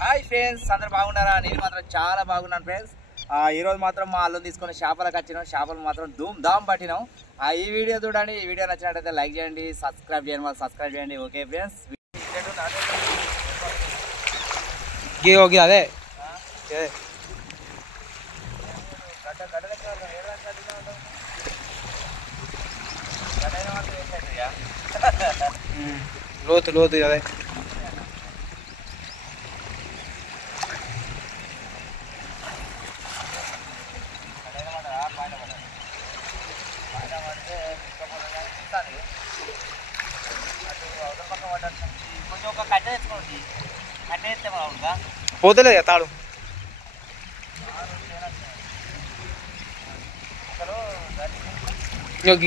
Hi friends, అందరు బాగున్నారా? నేను మాత్రం చాలా బాగున్నాను ఫ్రెండ్స్. ఈరోజు మాత్రం మా అల్లుని తీసుకొని చేపలకు వచ్చినాం. చేపలు మాత్రం ధూమ్ ధామ్ పట్టినాం. ఈ వీడియో చూడండి. ఈ వీడియో నచ్చినట్టయితే లైక్ చేయండి, సబ్స్క్రైబ్ చేయండి, మాకు సబ్స్క్రైబ్ చేయండి. ఓకే ఫ్రెండ్స్, అదే లోతు లోతు అదే కొంచెం ఒక కట్ట తెచ్చుకోండి. కట్ట తెస్తే బాగుంటుందా? పోతలేదు తాడు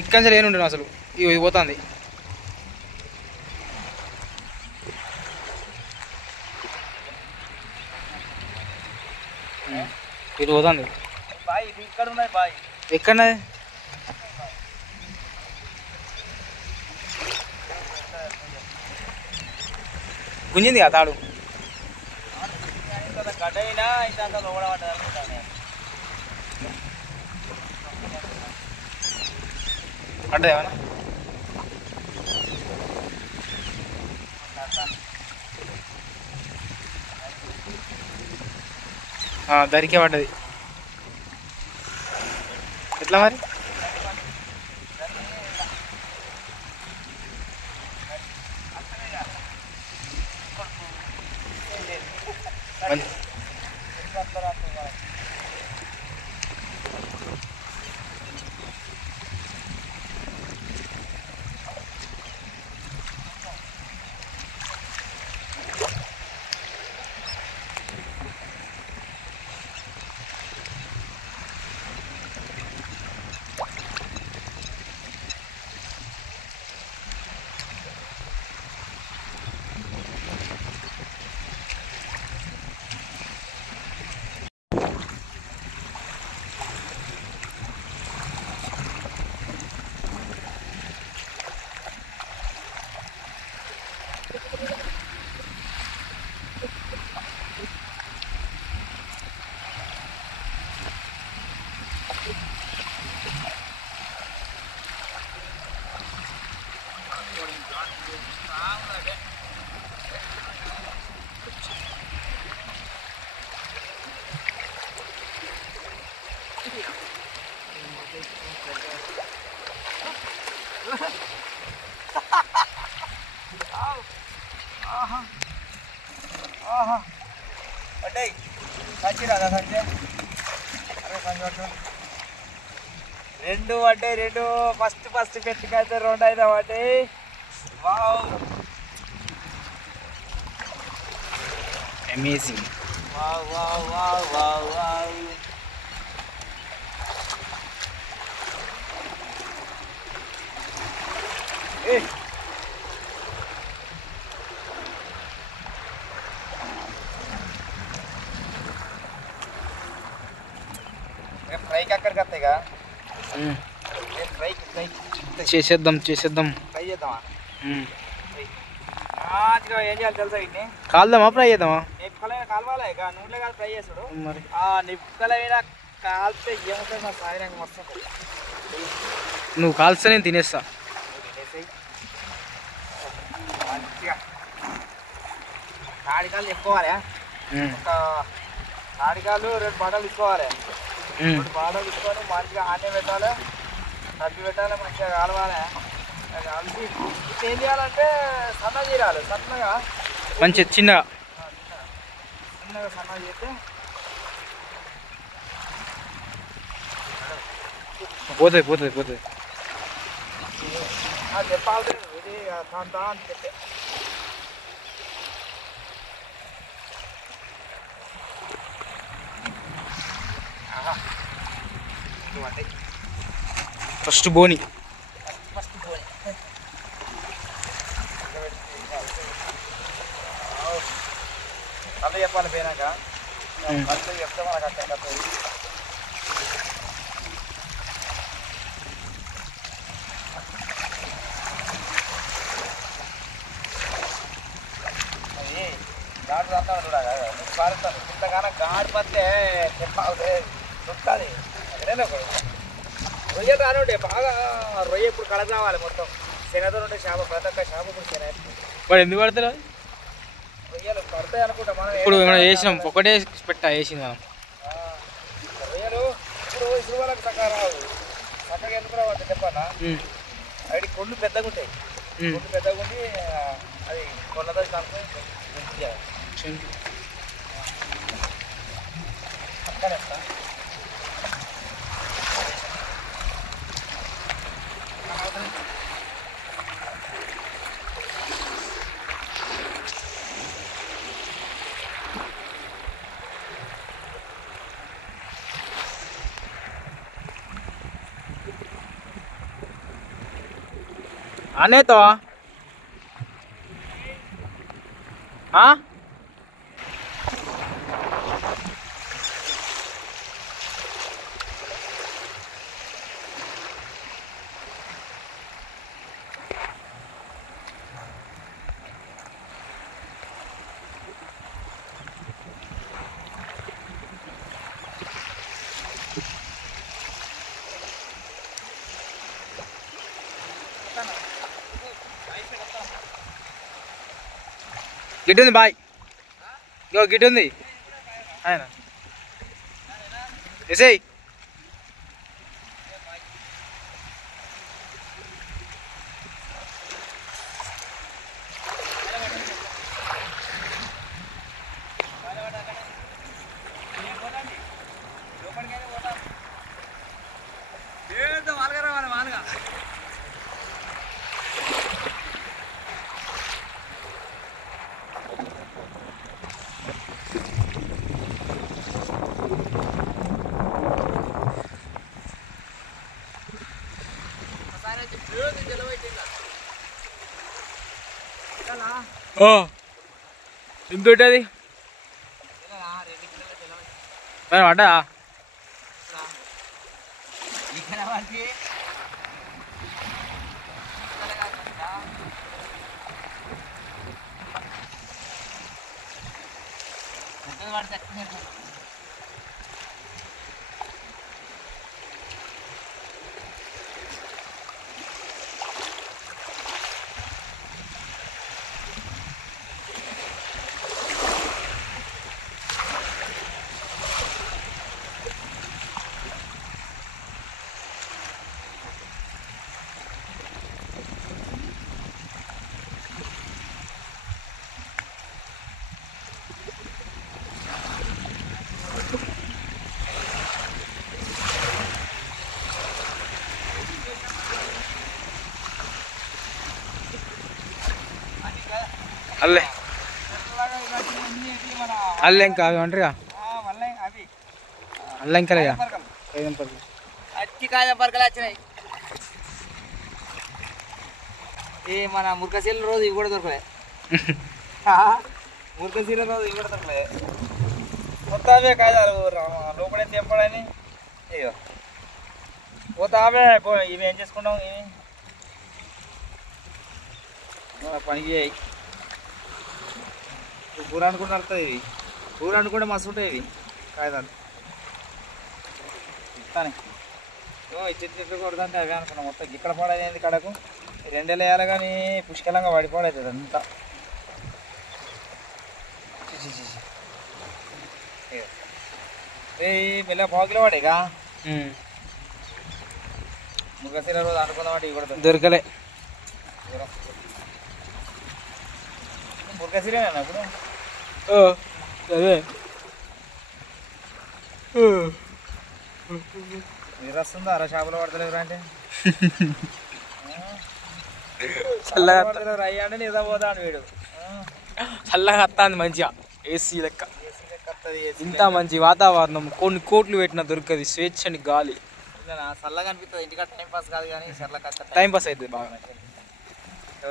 ఇక్కడి ఏనుండే అసలు ఇది పోతుంది. ఇది పోతుంది బాయ్. ఇది ఇక్కడ ఉన్నది బాయ్. ఎక్కడ గుంజింది కదా తాడు. గడ్డైనా ఇంత అంటే ఏమన్నా దరికే పడ్డది. ఎట్లా మరి? రెండు పడ్డాయి. రెండు ఫస్ట్ పెట్టికైతే రెండు అయినా పడ్డాయి. Wow, amazing. Wow wow wow wow wow. ఫ్రైకి అక్కడికి వస్తాయిగా. చేసేద్దాం ఫ్రై చేద్దామా? మంచిగా ఏం చేయాలి తెలుసా? వీటిని కాల్దామా ఫ్రై చేద్దామా? నిప్పుకలైనా కాలవాలా? ఇక నూనె కాదు ఫ్రై చేసుడు. మరి నిప్పుకలైనా కాల్తే ఏముంటుంది? మా సాయినాక మస్తు. నువ్వు కాల్స్తే నేను తినేస్తా. మంచిగా తాడికాయలు చెప్పుకోవాలి. ఒక తాడికాయలు 2 బాటలు తీసుకోవాలి. 2 బాటలు తీసుకొని మంచిగా ఆనే పెట్టాలి, తగ్గి పెట్టాలి, మంచిగా కాలవాలి. కలిసి ఏం చేయాలంటే సన్నగా తీరాలి. సన్నగా మంచిగా చిన్నగా సన్నగా చేస్తే పోతుంది. చెప్పాలి ఇది తా అని చెప్పే. ఫస్ట్ బోని అలా చెప్పాలి. పోయినాక చెప్తే మనకు అట్లా దాంట్లో అంతా చూడాలి. పారుతాను ఇంతగానో గాడి పడితే దొరుకుతుంది అదేనా రొయ్యలు రానుండే బాగా రొయ్య ఇప్పుడు కళ రావాలి మొత్తం శనగతో ఉంటే చేప ప్రతి ఒక్క చేప ఇప్పుడు శనగ వాడు ఎందుకు పడతారు రొయ్యలు పడతాయి అనుకుంటా మనం ఇప్పుడు మనం వేసినాం ఒకటే వేసింది మనం రొయ్యలు ఇప్పుడు ఇసురు వాళ్ళకి చక్కగా రావు చక్కగా ఎందుకు రావు చెప్పన్నా అవి కొళ్ళు పెద్దగా ఉంటాయి కొళ్ళు పెద్దగా ఉండి అది కొళ్ళతో కనుక్కొని అక్కడ आने तो हाँ గిట్టుంది బాయ్ ఇగో గిట్టుంది ఆయన ఎసేయ్ ఎంత ఉంటుంది పడ్డా అల్లే అల్లే ఇంకా అవి అంటారుగా అల్ల ఇంకా అట్టి కాయ పరకలు వచ్చినాయి ఈ మన మురకశీల రోజు ఇవి కూడా దొరకలే మురకశీల రోజు ఇవి కూడా దొరకలే మొత్తావే కాయలు లోపలే తెంపడని అయ్యో పోతావే ఇవి ఏం చేసుకుంటాం ఇవి పనికి కూర అనుకుంటే నడుతుంది ఇవి కూర అనుకుంటే మస్తు ఉంటాయి ఇవి కాయదాలు ఇస్తానే చెట్టు కొడుతుంటే అవే అనుకున్నాం మొత్తం ఇక్కడ పడేది కడకు 2 వేయాలి కానీ పుష్కలంగా పడిపోలేదు అంతా మెల్ల పావుకిలో పడేగా మురగశీల రోజు అనుకున్నామంటే ఇవి కూడా దొరకలే మురగశీలేనా ఇప్పుడు అదే మీరు వస్తుందా అర చేపలు పడతలేరు అంటే అయ్యా అంటే నిజం పోతాడు వీడు చల్లగా వస్తుంది మంచిగా ఏసీ లెక్క ఇంత మంచి వాతావరణం కొన్ని కోట్లు పెట్టినా దొరకదు స్వేచ్ఛని గాలి చల్లగా అనిపిస్తుంది ఇంటికా టైం పాస్ కాదు కానీ టైం పాస్ అవుతుంది బాగా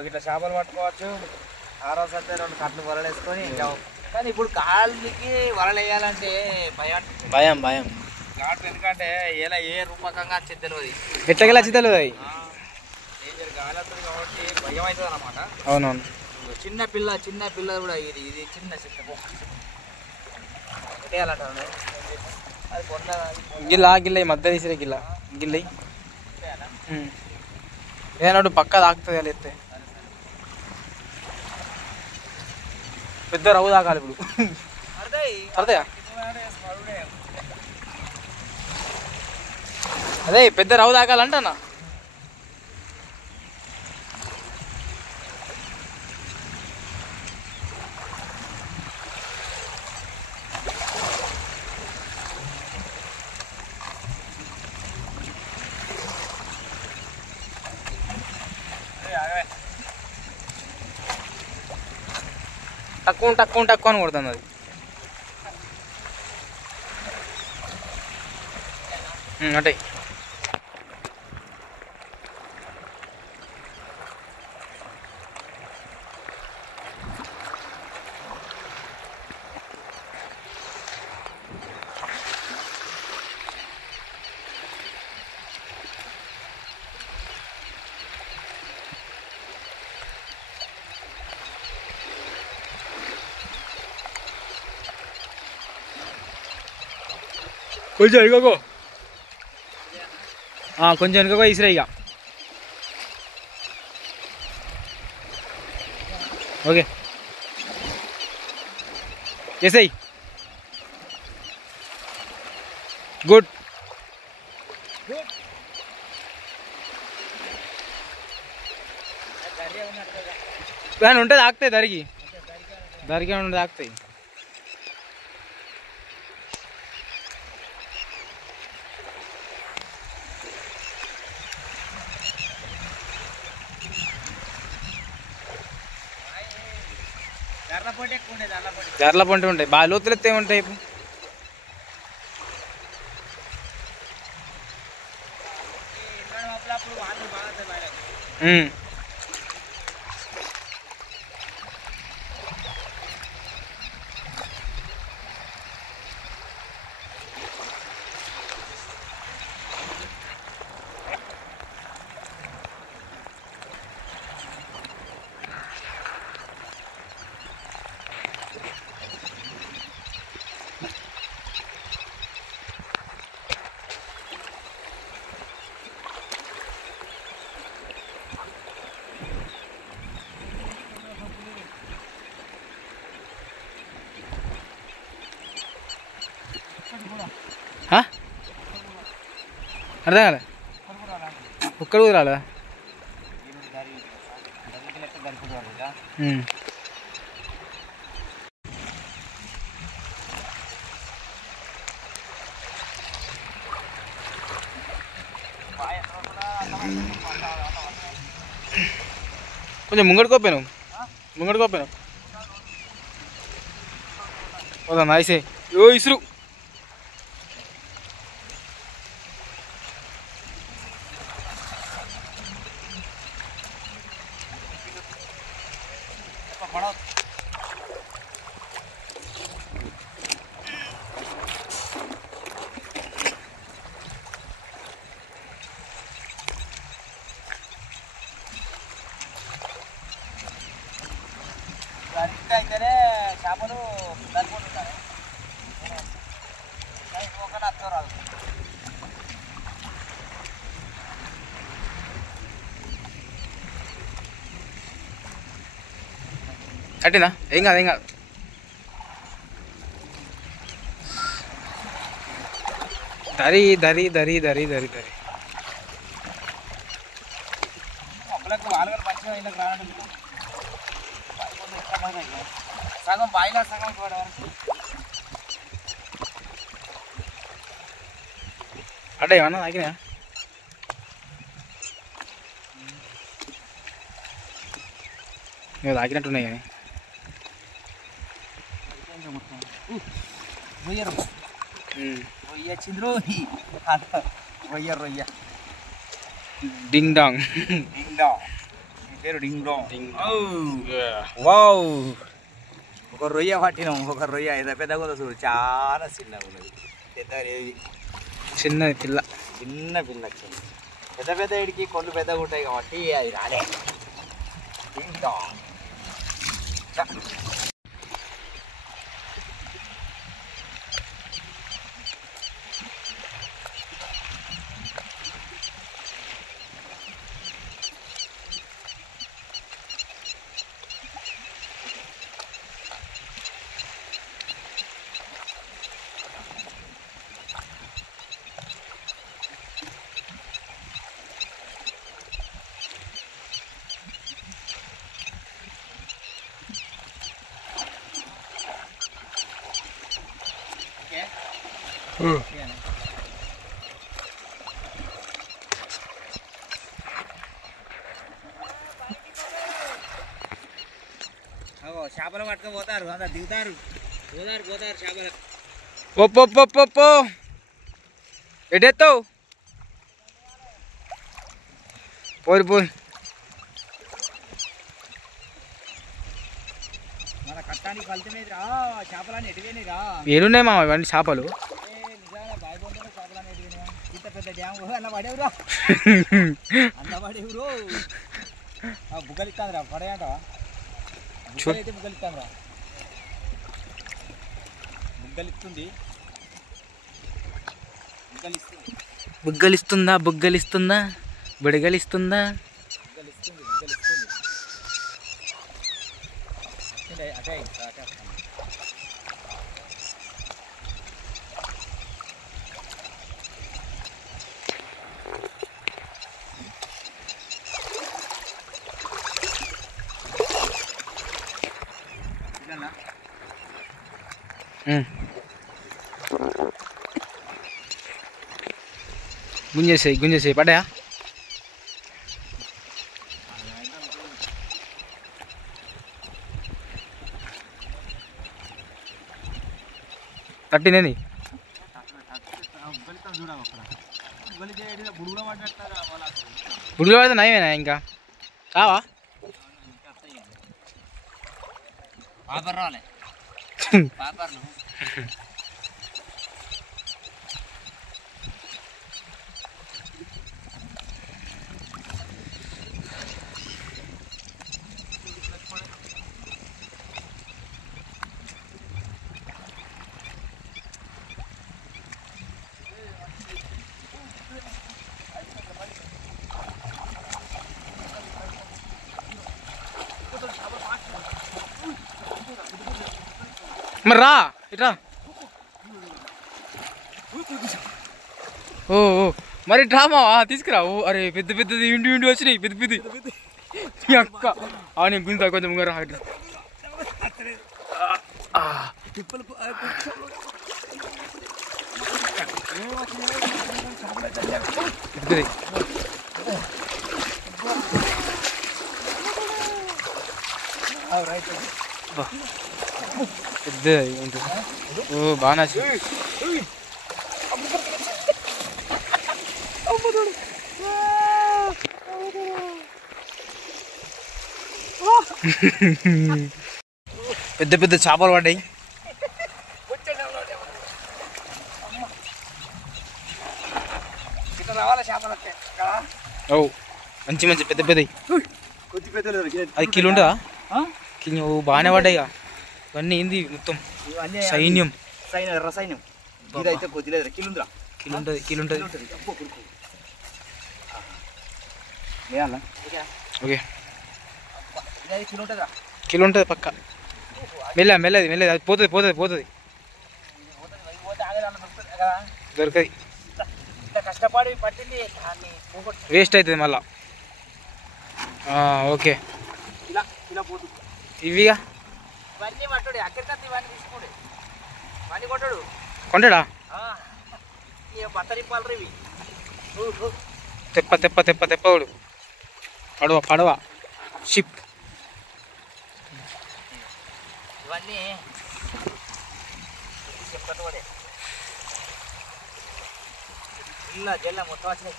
ఇట్లా చేపలు పట్టుకోవచ్చు ఆరోజు అయితే 2 కట్లు వలలు వేసుకొని కానీ ఇప్పుడు కాళ్ళకి వలలు వేయాలంటే భయం భయం భయం ఘాటు ఎందుకంటే ఇలా ఏ రూపకంగా వచ్చేది తెలియదు ఎట్లకెళ్ళి వచ్చి తెలియదు అది గాలి వస్తుంది కాబట్టి భయం అవుతుంది అన్నమాట అవునవును చిన్న పిల్ల కూడా ఇది చిన్న చిన్న పెట్టేయాలంటాను అది కొన్న గిల్ల గిల్ల మధ్య తీసిరే గిల్ల గిల్ల ఏనాడు పక్క తాకుతుంది అలా ఎత్తే పెద్ద రవ్వు తాకాలి ఇప్పుడు అర్థయా అదే పెద్ద రవ్వు తాకాలంటనా తక్కువ తక్కువ తక్కువ అని కొడుతుంది అది అంటే కొంచెం వెనుకో కొంచెం వెనుకో ఇసిరా ఇక ఓకే ఎస్ఐ గుడ్ దాని ఉంటే తాకుతాయి దరికి ఉంటే తాకుతాయి జర్ల పొంటి ఉంటాయి బాగా లోతులు ఎత్తే ఉంటాయి ఇప్పుడు అర్థం కాలే ఒక్కడ కూడా రాలేదా కొంచెం ముంగడుకోపోయాను పోదా నాయిసే ఓ ఇసురు అయితేనే చేపలు సరిపోతుంటాయి ఒక అర్థం రాదు కట్టిందా ఏం కాదు దరి దరి దరి దరి దరి దరి మొక్కలకు వాలుగలు మంచిగా ఇళ్ళకి రావడం సగం బాయిలో సగం అడ్డా ఏమన్నా తాకినా తాకినట్టున్నాయి కానీ రొయ్య చింద్రు రొయ్య డింగ్ డాంగ్ పేరు డింగ్ డాంగ్ వావ్ ఒక రొయ్య పట్టినాం ఒక రొయ్య ఏదో పెద్దగా ఉందో చూడు చాలా చిన్నగా ఉన్నది చిన్నది పిల్ల చిన్న పిల్ల పెద్ద ఇడికి కొండు పెద్దగా ఉంటాయి కాబట్టి అది రాలే డింగ్ డాంగ్ చేపలు పట్టుకొని పోతారు అందరు దిగుతారు పోతారు చేపలు. ఒప్పొప్పొప్పొప్పో ఎటెత్తావు పోయి మన కట్టానికి ఫలితమేది రా. చేపలన్నీ ఎటువేని రా. ఏడున్నాయి మామ ఇవన్నీ చేపలు. నిజంగా బాయిపోతుంటే చేపలన్నీ ఎటువేనా. ఇంత పెద్ద డ్యామ్ అన్న పడేవురా అన్న పడేవురు. బుగ్గలు ఇస్తాందిరా పడేయంట. అయితే బుగ్గలు ఇస్తాందిరా. బుగ్గలిస్తుంది. బుగ్గలిస్తుందా బుగ్గలిస్తుందా బుడగలిస్తుందా. అదే గుంజేసేయి పడ్డాయా. తట్టిందేంది బుడుగులో పడితే నయమేనా ఇంకా కావా. పాపర్ రాలే పాపర్లు. మరి రా ఇట్రా. ఓ మరి డ్రామా తీసుకురా. ఓ అరే పెద్ద పెద్దది ఇంటి వచ్చినాయి పెద్ద పెద్ద అక్క. నేను గుంజా కొంచెం ముంగరా. పెద్దది పెద్దది ఉంటుంది. ఓ బాగా పెద్ద పెద్ద చేపలు పడ్డాయి. ఓ మంచి మంచి పెద్ద పెద్దవి. అది కిలో ఉంటుందా. కిలో బాగానే పడ్డాయి. ఇవన్నీ ఏంది మొత్తం సైన్యం. రసైన్యం ఇదైతే కొద్దిలేదు. కిలో ఉంటుంది కిలో ఉంటుంది. ఓకే కిలో ఉంటుంది పక్క. మెల్లది అది పోతుంది దొరకది. కష్టపడి పట్టింది వేస్ట్ అవుతుంది మళ్ళా. ఓకే ఇవిగా ఇవన్నీ పట్టుడు అక్కడికంత ఇవన్నీ తీసుకోండి. ఇవన్నీ కొట్టడు కొంటాడా. బత్తరిప్పాలి ఇవి. తెప్పడు పడవ షిప్. ఇవన్నీ చెప్పడే ఇలా జల్ల మొత్తం వచ్చినాయి.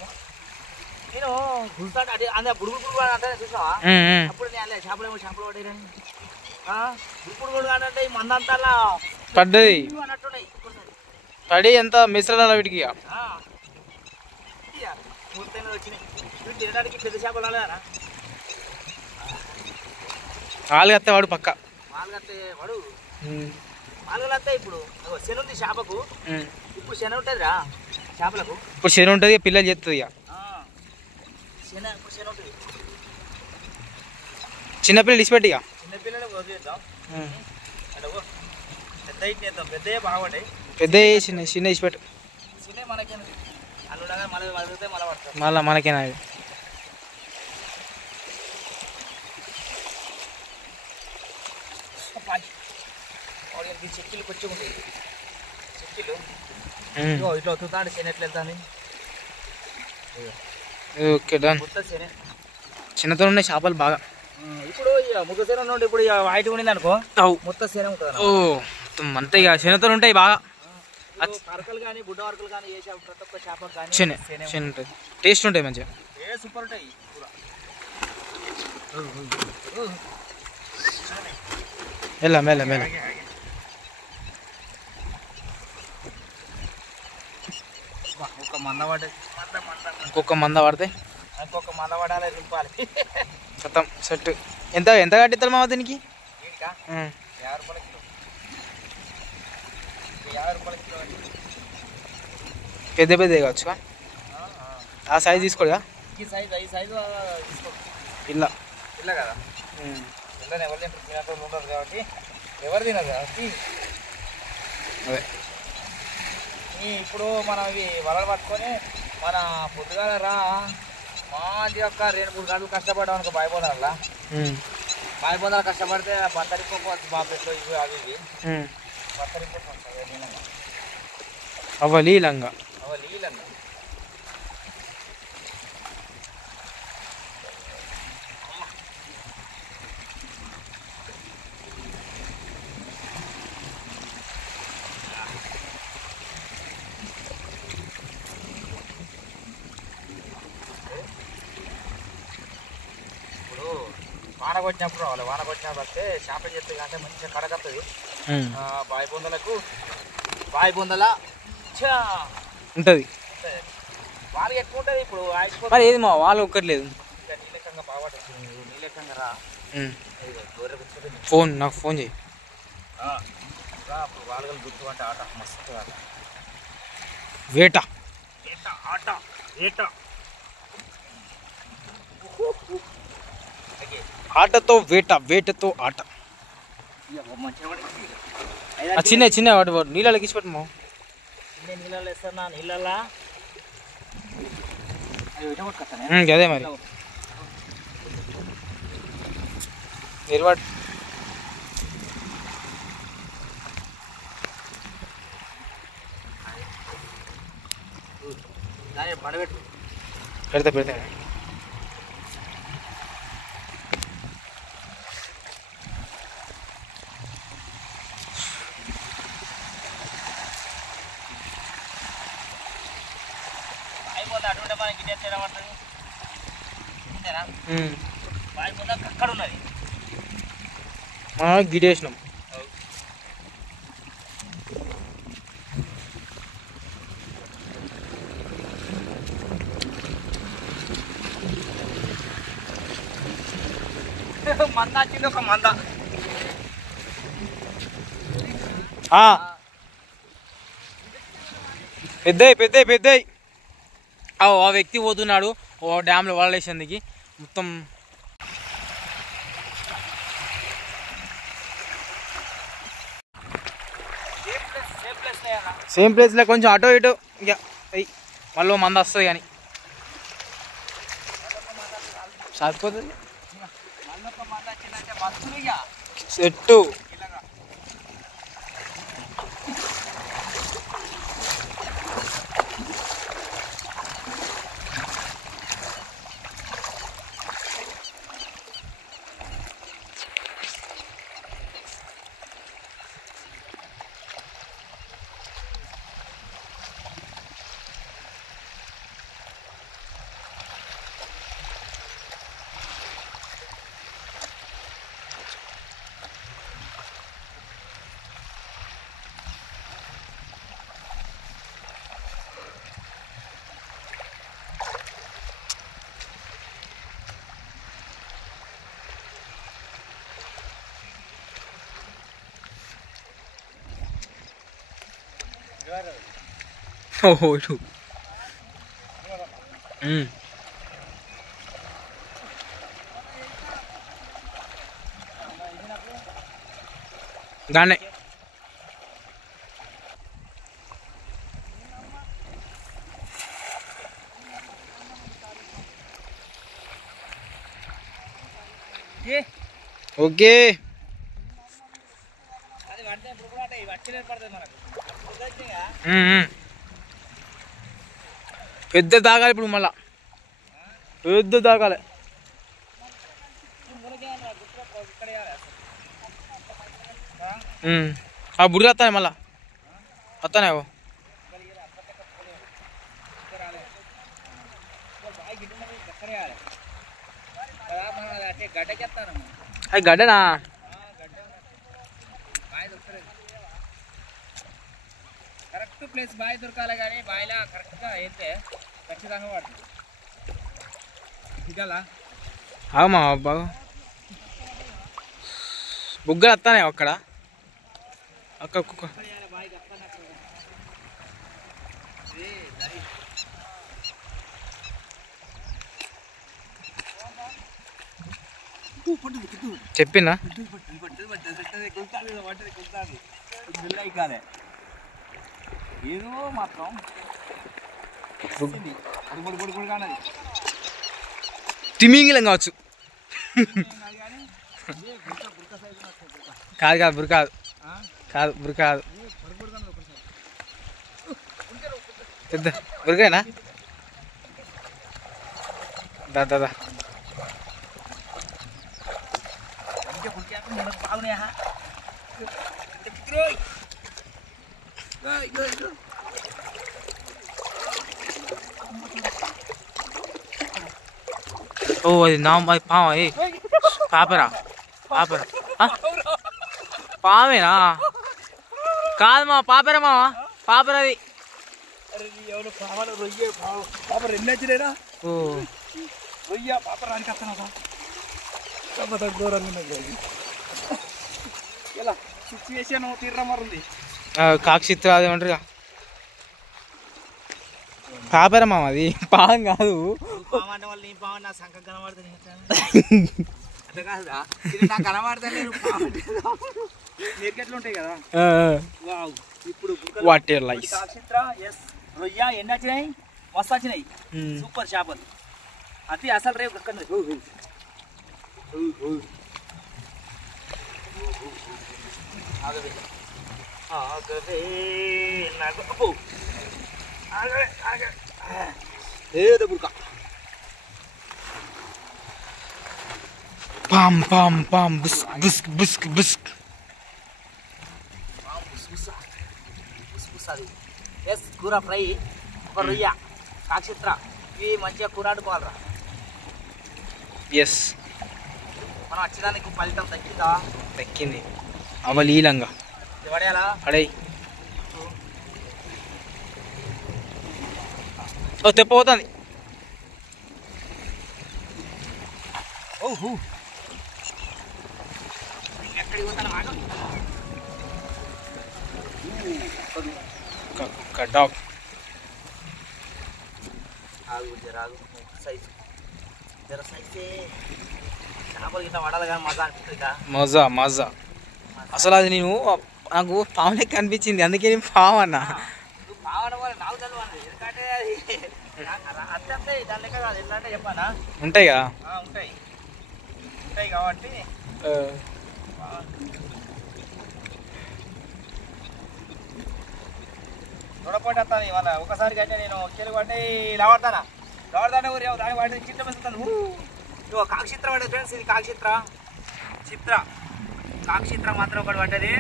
నేను గుర్తాడు అదే అందే బుడుగుడు అంటే చూసావా. అప్పుడు నేను చేపలు పడేరని బుడుగుడు అంటే ఈ మందంతా పడ్డది అన్నట్టున్నాయి. పడి ఎంత మిశ్రమ వీటికి వచ్చినాయి. తినడానికి పెద్ద చేపలు రాలేదా. ఆలుగత్తే వాడు పక్క. మాలుగలత్తే ఇప్పుడు శని ఉంది చేపకు. ఇప్పుడు శని ఉంటుంది రా చేపలకు. ఇప్పుడు శని ఉంటుంది పిల్లలు చేస్తుంది. ఇక శని ఉంటుంది. చిన్నపిల్లలు ఇచ్చిపెట్టి ఇక చిన్నపిల్లలు వదిలేద్దాం. పెద్ద ఇచ్చేద్దాం. పెద్దయే బాగుంటాయి. పెద్ద చిన్న ఇచ్చిపెట్టు. చిన్న మనకేం అల్లుడగా మళ్ళీ వదిలితే మళ్ళీ పడతాం. మళ్ళీ మనకేనా. చెక్కలు కొంచెం ఉంటాయి. వచ్చిళ్ళు ఇట్లా వస్తుందండి శని ఎట్లా వెళ్తాను ఓకే డన్. చిన్నతో ఉన్నాయి చేపలు బాగా. ఇప్పుడు ముద్ద శని ఉండి ఇప్పుడు వైట్ ఉండింది అనుకో మొత్తం శని ఉంటుంది. ఓ అంతే ఇక చిన్నతో ఉంటాయి బాగా. కరకలు కానీ గుడ్డ వరకలు కానీ ఏ చేప ప్రతి ఒక్క చేప కానీ చిన్న ఉంటుంది, టేస్ట్ ఉంటాయి మంచిగా. సూపర్ ఉంటాయి. మెల్ల మెల్ల మెల్ల. ఒక మంద పడ్డది, ఇంకొక మంద పడితే ఇంకొక మంద పడాలి దింపాలి. మొత్తం సెట్. ఎంత ఎంత కట్టిస్తారు మామ దీనికి? 50 రూపాయల కిలో. 50 రూపాయల కిలో. పెద్ద పెద్ద కావచ్చు ఆ సైజ్ తీసుకోడా? ఈ సైజు తీసుకో. ఇలా ఇలా కదా, పిల్లని ఎవరు తింటారు ఉండదు కాబట్టి ఎవరు తినదు కాబట్టి అదే. ఇప్పుడు మనం ఇవి వలలు పట్టుకొని మన పొద్దుగాల రా మంచి యొక్క 2-3 గంటలు కష్టపడ్డాం అనుకో బాయిపోదాలా. బాయిపోదాలు కష్టపడితే బత్తరిపోవచ్చు బాపెట్లో ఇవి అవి ఇవి బత్తరిపోతుంది అవలీలంగా. వాన కొట్టినప్పుడు రావాలి. వాన కొట్టినప్పుడు వస్తే చేప చెత్త అంటే మంచిగా కడగత్తది. బావి బొందల ఉంటుంది. వాళ్ళకి ఎక్కువ ఉంటుంది. ఇప్పుడు మరి ఏది మా వాళ్ళు ఒక్కట్లేదు. నీలకంగా బాగుపడుతుంది. నీలకంగా రా ఫోన్ నాకు ఫోన్ చేయి. అప్పుడు వాళ్ళు గుర్తు అంటే ఆట మస్తు ఆట. వేట ఆట వేట ఆటతో వేట, వేటతో ఆట. చిన్న చిన్న వాటి నీళ్ళకి ఇచ్చి పెట్టు. నీళ్ళలో వేస్తున్నా నీళ్ళలా అదే మరి నిర్వాడు పెడతా పెడతా. అటువంటి మనకి పడుతుంది ఇంతేనా? బావి ముందు అక్కడ ఉన్నది గిడేసినాం. మంద వచ్చింది ఒక మంద. పెద్దయి పెద్దయి పెద్దయి. ఆ వ్యక్తి పోతున్నాడు ఓ డ్యామ్లో వలలేసేందుకు. మొత్తం సేమ్ ప్లేస్లో కొంచెం అటో ఇటు ఇక మళ్ళీ మంద వస్తుంది కానీ సరిపోతుంది. సెట్టు ఓహో ఇటు దాన్నే ఓకే. అది పడితే ఇప్పుడు కూడా పడుతుంది మనకు. పెద్ద తాగాలి ఇప్పుడు మళ్ళా పెద్ద తాగాలి ఆ బుడి వస్తానే మళ్ళా వస్తానే అది గడ్డనా కరెక్ట్ ప్లేస్ బావి దొరకాలి కానీ బావిలా కరెక్ట్గా అయితే ఖచ్చితంగా పడుతుంది ఇదలా అవుమా బాగా బుగ్గలు వస్తానే అక్కడ అక్కడ కుక్క చెప్పినా ఏదో మాత్రం తిమింగిలం కావచ్చు కాదు కాదు బురు కాదు కాదు బురు కాదు పెద్ద బురుకేనా దాదా ఓ అది నా అది పామా ఏ పాపరా పాపరా పామేనా కాదు మా పాపరా మావా పాపరది ఓ రొయ్య పాపరానికి వస్తాను దూరంగా ఇలా సిచ్యువేషన్ తీర్రమరుంది కాక్షిత్ర అదేమంటారు పాపరా మామ అది పాం కాదు ఉంటాయి కదా ఇప్పుడు వాటర్ లైస్ రొయ్య ఎన్ని వచ్చినాయి మస్తు వచ్చినాయి సూపర్ చేపలు అది అసలు రేపు పాం పాం పాం బుస్క్ బుస్క్ బుస్క్ బుస్క్ కూర ఫ్రై ఒక రొయ్య కాక్షిత్ర ఇవి మంచిగా కూర ఆడుకోవాలరా ఎస్ మనం వచ్చేదానికి ఫలితం దక్కిందా దక్కింది అవలీలంగా పడేయాలా పడే ఓ తెప్పవుతుంది ఓహో ఎక్కడికి పోతాను మాట కుక్క డాగ్ ఆగు జరాగు సైజు జర సైజే చేపలు గిట్ట పడాలి కానీ మజా అనిపిస్తుంది మజా మజా అసలు అది నేను నాకు పాము లెక్క అనిపించింది అందుకే నేను పాము అన్నా పావడం వల్ల నాకు తెలవాలి ఎందుకంటే అది అత్తే దాని లెక్క కాదు ఎట్లా అంటే చెప్పానా ఉంటాయి కదా ఉంటాయి ఉంటాయి కాబట్టి దొడపాటు వస్తాను ఇవాళ ఒకసారి కంటే నేను చెరువు పట్టి లావడతానా లావడతానే ఊరి దాని వాటి చిత్రం వేస్తాను ఇవ్వ కాక్షిత్ర పడ్డది ఫ్రెండ్స్ ఇది కాక్షిత్ర కాక్షిత్ర మాత్రం ఒకటి పడ్డది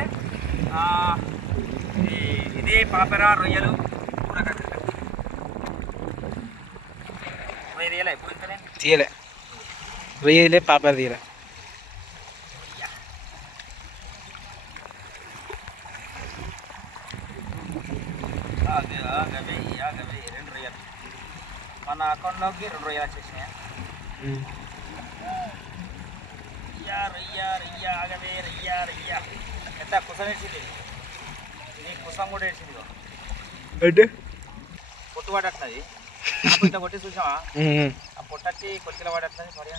ఇది పాపెర రొయ్యలు తీయలే తీయలే రొయ్యలే పాపర తీయలే రెండు రొయ్యలు మన అకౌంట్లోకి 2 రొయ్యలు వచ్చేసినాయి రొయ్య ఆగవే రొయ్య ఎంత కుసం వేసింది ఇది కుసం కూడా వేసింది అంటే పొట్టు పడట్లది ఇట్లా కొట్టి చూసావా ఆ పొట్టు వచ్చి కొద్దిగా పడట్లేదు పడి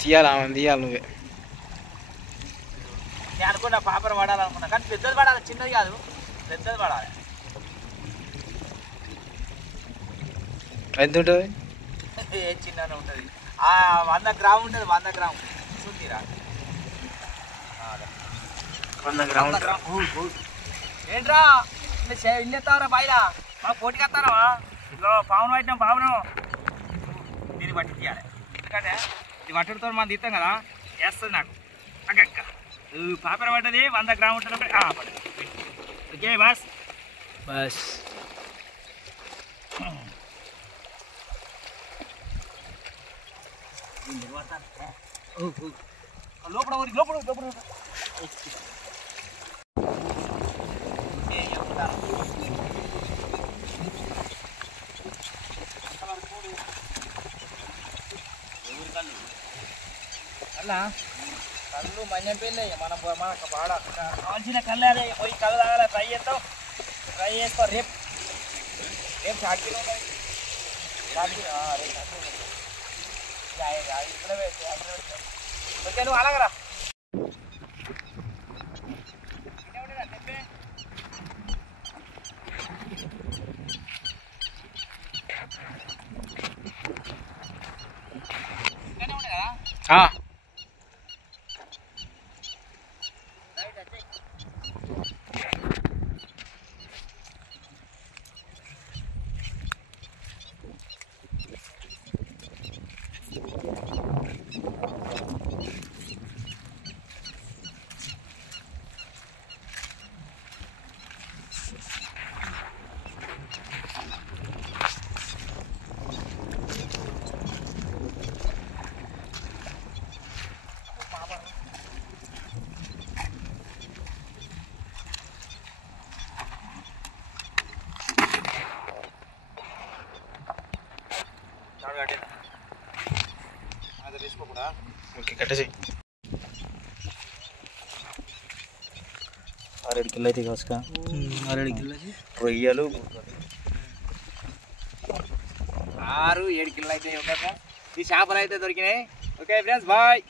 తీయాలి నువ్వే నేను అనుకున్నా పాపర పడాలనుకున్నా కానీ పెద్దది పడాలి చిన్నది కాదు పెద్దది పడాలి ఎంత ఉంటుంది ఏ చిన్ననే ఉంటుంది 100 గ్రాము ఉంటుంది 100 గ్రాము చూసిరా 100 గ్రాములు ఏంట్రా ఇల్లు ఎత్తావరా బయట మాకు పోటీకి వస్తారా ఇదిగో పావును పట్టినాం పావును దీన్ని పట్టి తీయాలి ఎందుకంటే ఇది పట్టుడితో మనం తీస్తాం కదా వేస్తుంది నాకు అక్క పాపర పడ్డది 100 గ్రాము ఉంటుంది ఓకే బస్ బస్ లోపల లోపల లోపల అలా కళ్ళు మంచి పెళ్ళి మనకు బాగా కావాల్సిన కళ్ళు అదే పోయి కళ్ళు తాగాలి ట్రై చేస్తాం ట్రై చేసుకో రేపు రేపు షార్ట్కి ఓకే నువ్వు అలాగరా ఓకే కట్టేసి 6-7 కిలో అయితే కాసుక 6-7 కిలో రొయ్యలు 6-7 కిలో అయితే ఈ చేపలు అయితే దొరికినాయి ఓకే ఫ్రెండ్స్ బాయ్